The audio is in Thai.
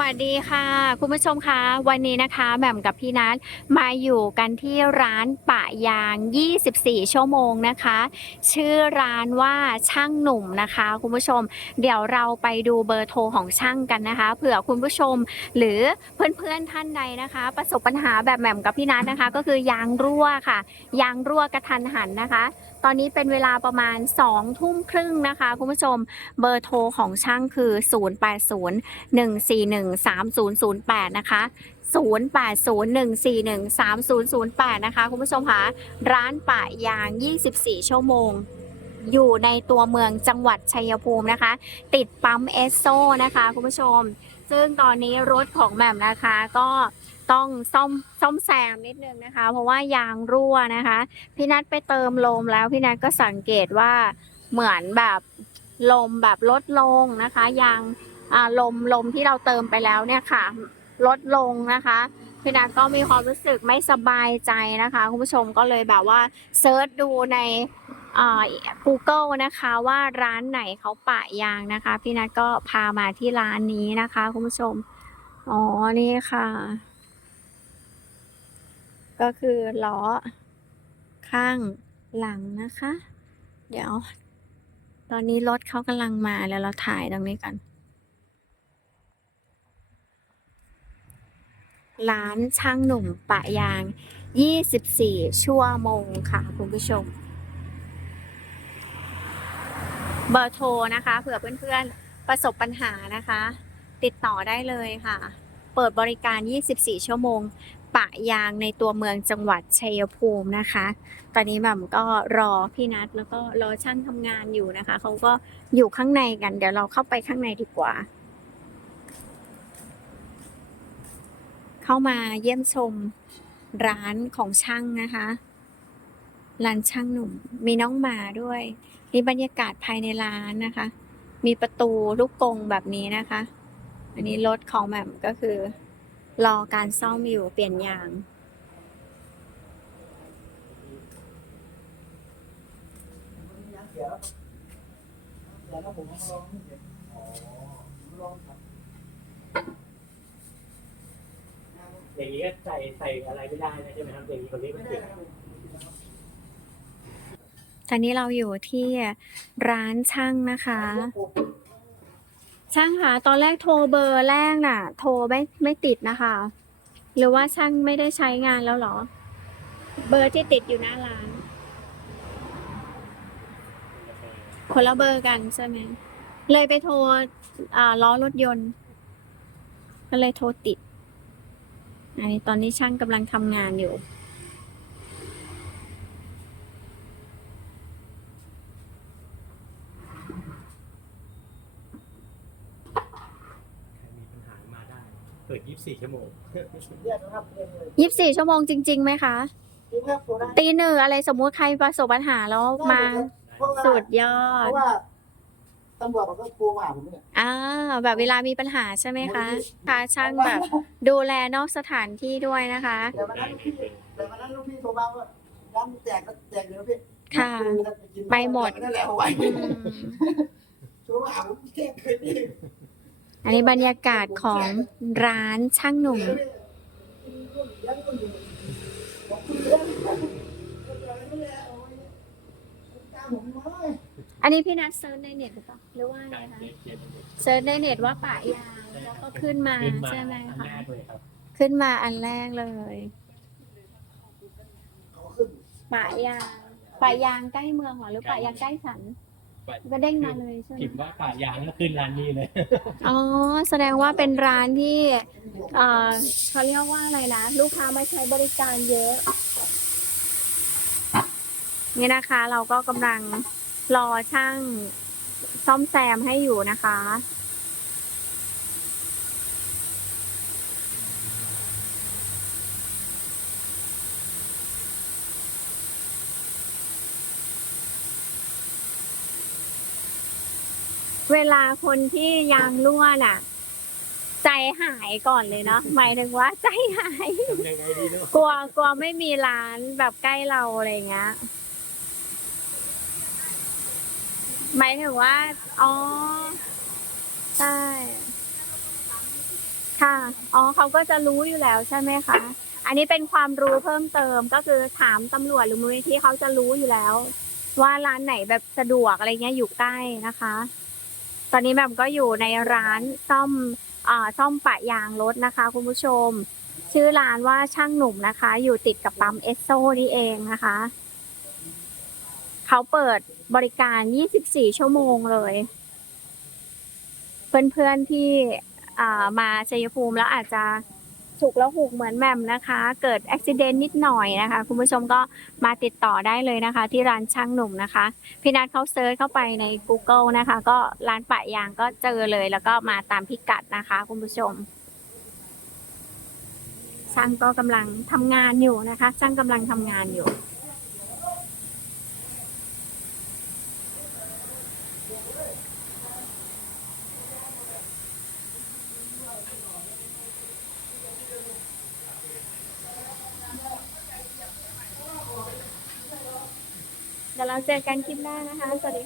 วัสดีค่ะ คุณผู้ชมคะวันนี้นะคะแหม่มกับพี่นัทมาอยู่กันที่ร้านปะยาง 24 ชั่วโมงนะคะ ชื่อร้านว่าช่างหนุ่มนะคะ คุณผู้ชม เดี๋ยวเราไปดูเบอร์โทรของช่างกันนะคะเผื่อคุณผู้ชมหรือเพื่อนๆท่านใดนะคะ ประสบปัญหาแบบแหม่มกับพี่นัทนะคะ ก็คือยางรั่วค่ะ ยางรั่วกระทันหันนะคะ ตอนนี้เป็นเวลาประมาณ2ทุ่มครึ่งนะคะ คุณผู้ชมเบอร์โทรของช่างคือ 080 1413008 นะคะ 0801413008 นะคะ คุณผู้ชมคะร้านปะยาง 24 ชั่วโมงอยู่ในตัวเมืองจังหวัดชัยภูมินะคะ ติดปั๊มเอสโซนะคะ คุณผู้ชม ซึ่งตอนนี้รถของแหม่มนะคะก็ ต้องซ่อมซ่อมแซมนิดนึงนะคะ เพราะว่ายางรั่วนะคะ พี่นัทไปเติมลมแล้วพี่นัทก็สังเกตว่าเหมือนแบบลมแบบลดลงนะคะยางลมลมที่เราเติมไปแล้วเนี่ยค่ะ ลดลงนะคะพี่นัทก็มีความรู้สึกไม่สบายใจนะคะคุณผู้ชมก็เลยแบบว่าเซิร์ชดูในอ่า Google นะคะว่าร้านไหนเขาปะยางนะคะ พี่นัทก็พามาที่ร้านนี้นะคะคุณผู้ชม อ๋อ นี่ค่ะ ก็คือล้อ ข้างหลังนะคะ เดี๋ยว ตอนนี้รถเขากำลังมาแล้วเราถ่ายตรงนี้กันร้านช่างหนุ่มปะยาง 24 ชั่วโมงค่ะคุณผู้ชม เบอร์โทรนะคะ เผื่อเพื่อนๆ ประสบปัญหานะคะ ติดต่อได้เลยค่ะ ปิดบริการ 24 ชั่วโมง ปะยางในตัวเมืองจังหวัดชัยภูมินะคะ ตอนนี้แบบก็รอพี่นัทแล้วก็รอช่างทำงานอยู่นะคะ เขาก็อยู่ข้างในกัน เดี๋ยวเราเข้าไปข้างในดีกว่า เข้ามาเยี่ยมชมร้านของช่างนะคะ ร้านช่างหนุ่ม มีน้องหมาด้วย นี่บรรยากาศภายในร้านนะคะ มีประตูลูกกงแบบนี้นะคะ อันนี้รถของแหม่มก็คือ รอการซ่อมอยู่เปลี่ยนยางเสียเสียแล้วผมเอามาลองนี่เสียอ๋อลองครับอย่างนี้ก็ใส่ใส่อะไรไม่ได้นะใช่ไหมครับอย่างนี้คนนี้มันไม่ได้เกิดครับตอนนี้เราอยู่ที่ร้านช่างนะคะ ช่างคะตอนแรกโทรเบอร์แรกน่ะ โทรไม่ไม่ติดนะคะ หรือว่าช่างไม่ได้ใช้งานแล้วเหรอ เบอร์ที่ติดอยู่หน้าร้าน คนละเบอร์กันใช่ไหมเลยไปโทรอ่าล้อรถยนต์ ก็เลยโทรติด อันนี้ตอนนี้ช่างกำลังทำงานอยู่ มีปัญหามาได้ เปิด 24 ชั่วโมงเรียกนะครับเรียกเลยยี่สิบสี่ชั่วโมงจริงๆไหมคะจริงครับโทรได้ตีหนึ่งอะไรสมมุติใครประสบปัญหาแล้วมาเพราะว่าสุดยอเพดราะว่าตำรวจมันก็โทรมาหาผมเนี่ยอ่าแบบเวลามีปัญหาใช่ไหมคะพาช่างแบบดูแลนอกสถานที่ด้วยนะคะ แต่วันนั้นลูกพี่แต่วันนั้นลูกพี่โทรมาว่าร้านแจกก็แจกเดี๋ยวพี่ค่ะ ไปหมด นั่นแหละเอาไว้อืม โทรมาหาผมแจกคืนนี้ อันนี้บรรยากาศของร้านช่างหนุ่ม อันนี้พี่นัทเซิร์ชในเน็ตหรือเปล่าหรือว่าไงคะเซิร์ชในเน็ตว่าป่ายางแล้วก็ขึ้นมาใช่ไหมคะขึ้นมาอันแรกเลยป่ายางป่ายางใกล้เมืองเหรอหรือป่ายางใกล้สัน ก็เด้งมาเลยใช่ไหมพิมพ์ว่าป่ายางก็ขึ้นร้านนี้เลย อ๋อ แสดงว่าเป็นร้านที่เอ่อเขาเรียกว่าอะไรนะ ลูกค้ามาใช้บริการเยอะ นี่นะคะ เราก็กำลังรอช่างซ่อมแซมให้อยู่นะคะ เวลาคนที่ยางรั่วน่ะ ใจหายก่อนเลยเนาะหมายถึงว่าใจหาย ทำยังไงดีเนาะกลัวกลัวไม่มีร้านแบบใกล้เราอะไรเงี้ยหมายถึงว่า อ๋อ ใช่ ค่ะ อ๋อเขาก็จะรู้อยู่แล้วใช่ไหมคะ อันนี้เป็นความรู้เพิ่มเติมก็คือถามตำรวจหรือมูลนิธิเขาจะรู้อยู่แล้ว ว่าร้านไหนแบบสะดวกอะไรเงี้ยอยู่ใกล้นะคะ ตอนนี้แบบก็อยู่ในร้านซ่อมอ่าซ่อมปะยางรถนะคะ คุณผู้ชม ชื่อร้านว่าช่างหนุ่มนะคะ อยู่ติดกับปั๊มเอสโซนี่เองนะคะ เขาเปิดบริการ 24 ชั่วโมงเลย เพื่อนๆที่อ่ามาชัยภูมิแล้วอาจจะ ถูกแล้วหูกเหมือนแมมนะคะ เกิดอุบิเหตุนิดหน่อยนะคะ คุณผู้ชมก็มาติดต่อได้เลยนะคะ ที่ร้านช่างหนุ่มนะคะ พี่นัทเขาเซิร์ชเข้าไปใน Google นะคะ ก็ร้านปะยางก็เจอเลยแล้วก็มาตามพิกัดนะคะ คุณผู้ชมช่างก็กำลังทำงานอยู่นะคะ ช่างกำลังทำงานอยู่ เดี๋ยวเราเจอกันคลิปหน้านะคะ สวัสดี